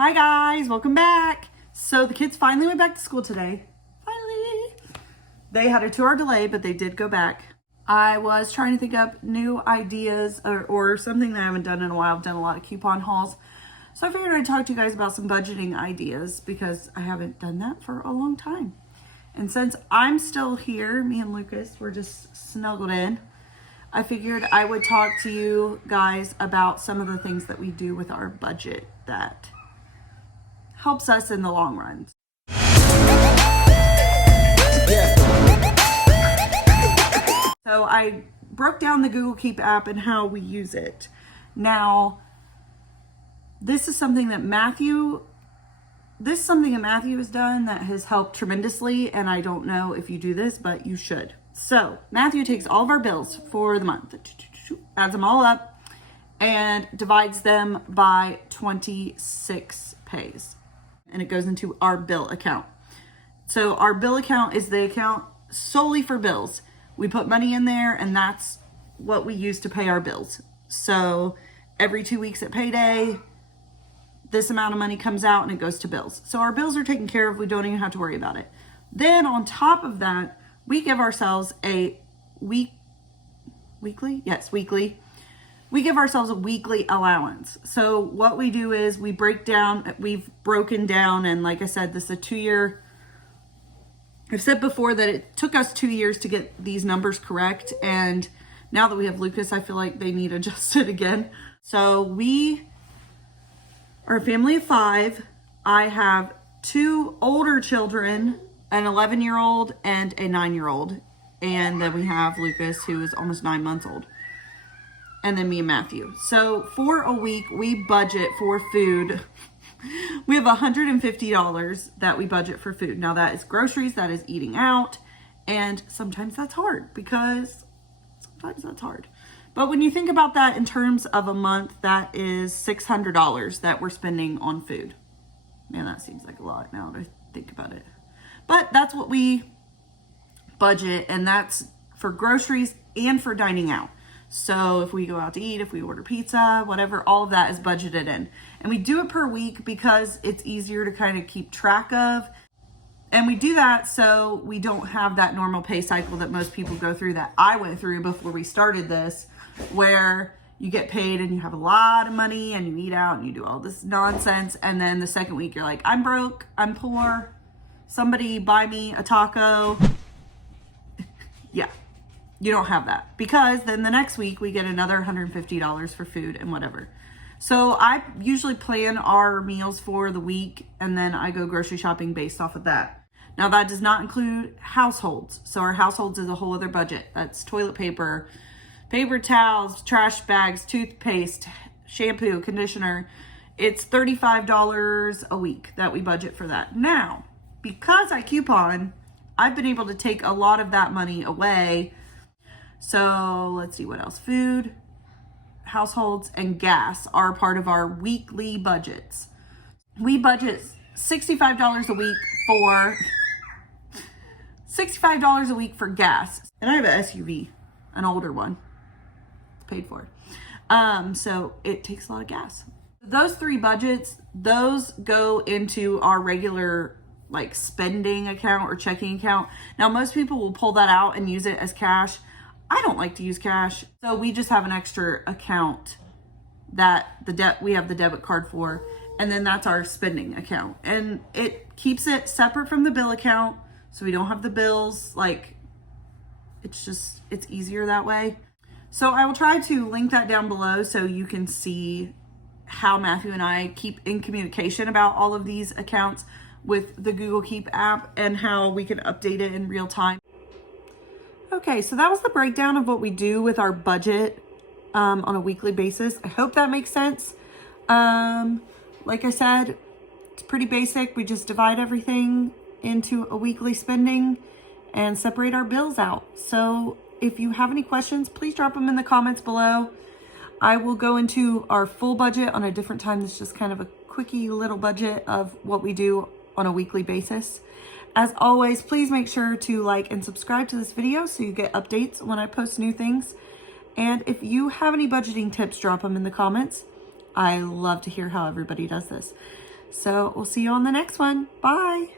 Hi guys, welcome back. So the kids finally went back to school today. Finally. They had a 2-hour delay, but they did go back. I was trying to think up new ideas or something that I haven't done in a while. I've done a lot of coupon hauls. So I figured I'd talk to you guys about some budgeting ideas because I haven't done that for a long time. And since I'm still here, me and Lucas, we're just snuggled in. I figured I would talk to you guys about some of the things that we do with our budget that helps us in the long run. So I broke down the Google Keep app and how we use it. Now, this is something that Matthew has done that has helped tremendously, and I don't know if you do this, but you should. So Matthew takes all of our bills for the month, adds them all up, and divides them by 26 pays. And it goes into our bill account. So our bill account is the account solely for bills. We put money in there and that's what we use to pay our bills. So every 2 weeks at payday, this amount of money comes out and it goes to bills. So our bills are taken care of. We don't even have to worry about it. Then on top of that, we give ourselves a weekly. We give ourselves a weekly allowance. So what we do is we've broken down, and like I said, this is a 2-year. I've said before that it took us 2 years to get these numbers correct. And now that we have Lucas, I feel like they need adjusted again. So we are a family of 5. I have 2 older children, an 11-year-old and a 9-year-old. And then we have Lucas, who is almost 9 months old. And then me and Matthew. So for a week, we budget for food. We have $150 that we budget for food. Now that is groceries, that is eating out. And sometimes that's hard But when you think about that in terms of a month, that is $600 that we're spending on food. Man, that seems like a lot now to think about it. But that's what we budget, and that's for groceries and for dining out. So if we go out to eat, if we order pizza, whatever, all of that is budgeted in. And we do it per week because it's easier to kind of keep track of. And we do that so we don't have that normal pay cycle that most people go through, that I went through before we started this, where you get paid and you have a lot of money and you eat out and you do all this nonsense. And then the second week you're like, I'm broke, I'm poor, somebody buy me a taco. Yeah. You don't have that, because then the next week we get another $150 for food and whatever. So I usually plan our meals for the week, and then I go grocery shopping based off of that. Now that does not include households. So our households is a whole other budget. That's toilet paper, paper towels, trash bags, toothpaste, shampoo, conditioner. It's $35 a week that we budget for that. Now, because I coupon, I've been able to take a lot of that money away. So let's see what else. Food, households, and gas are part of our weekly budgets. We budget $65 a week for gas. And I have an SUV, an older one. It's paid for. So it takes a lot of gas. Those 3 budgets, those go into our regular like spending account or checking account. Now most people will pull that out and use it as cash. I don't like to use cash, so we just have an extra account that we have the debit card for, and then that's our spending account. And it keeps it separate from the bill account, so we don't have the bills. Like, it's easier that way. So I will try to link that down below so you can see how Matthew and I keep in communication about all of these accounts with the Google Keep app and how we can update it in real time. Okay, so that was the breakdown of what we do with our budget on a weekly basis. I hope that makes sense. Like I said, it's pretty basic. We just divide everything into a weekly spending and separate our bills out. So if you have any questions, please drop them in the comments below. I will go into our full budget on a different time. This is just kind of a quickie little budget of what we do on a weekly basis. As always, please make sure to like and subscribe to this video so you get updates when I post new things. And if you have any budgeting tips, drop them in the comments. I love to hear how everybody does this. So we'll see you on the next one. Bye.